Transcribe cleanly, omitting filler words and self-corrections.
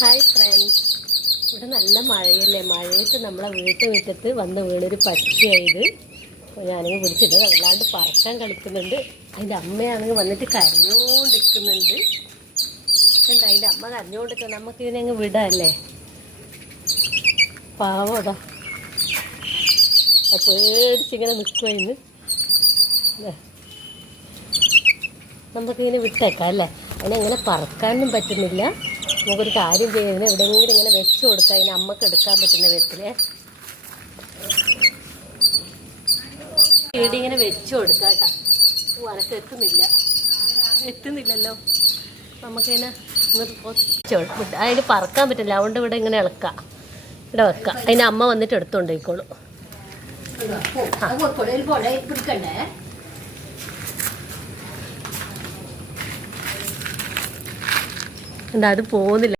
Hi friends, ഇവിടെ നല്ല മഴയല്ലേ. മഴയത്ത് നമ്മളെ വീട്ടുമുറ്റത്ത് വന്ന് വീണൊരു പക്ഷിയായത്. അപ്പോൾ ഞാനിങ്ങനെ പിടിച്ചിട്ട് അതല്ലാണ്ട് പറക്കാൻ കളിക്കുന്നുണ്ട്. അതിൻ്റെ അമ്മയാണെങ്കിൽ വന്നിട്ട് കരഞ്ഞുകൊണ്ടിരിക്കുന്നുണ്ട്. ഉണ്ട്, അതിൻ്റെ അമ്മ കരഞ്ഞുകൊണ്ടിരിക്കുന്നത്. നമുക്കിതിനെ അങ്ങ് വിടാല്ലേ. പാവതാ അത് പേടിച്ചിങ്ങനെ നിൽക്കുമായിരുന്നു. നമുക്കിങ്ങനെ വിട്ടേക്കാം അല്ലേ. അതിനെങ്ങനെ പറക്കാനും പറ്റുന്നില്ല. നമുക്കൊരു കാര്യം ചെയ്യുന്നതിന് എവിടെയെങ്കിലും ഇങ്ങനെ വെച്ച് കൊടുക്കാം. അതിന് അമ്മക്ക് എടുക്കാൻ പറ്റുന്ന വിധത്തില് ഇങ്ങനെ വെച്ച് കൊടുക്കാം കേട്ടാ. അനക്ക് എത്തുന്നില്ലല്ലോ. നമുക്കിങ്ങനെ അതിന് പറക്കാൻ പറ്റില്ല. അതുകൊണ്ട് ഇവിടെ ഇങ്ങനെ ഇളക്കാം, ഇവിടെ വെക്കാം. അതിന് അമ്മ വന്നിട്ട് എടുത്തോണ്ടേക്കോളൂ. എന്താ അത് പോകുന്നില്ല.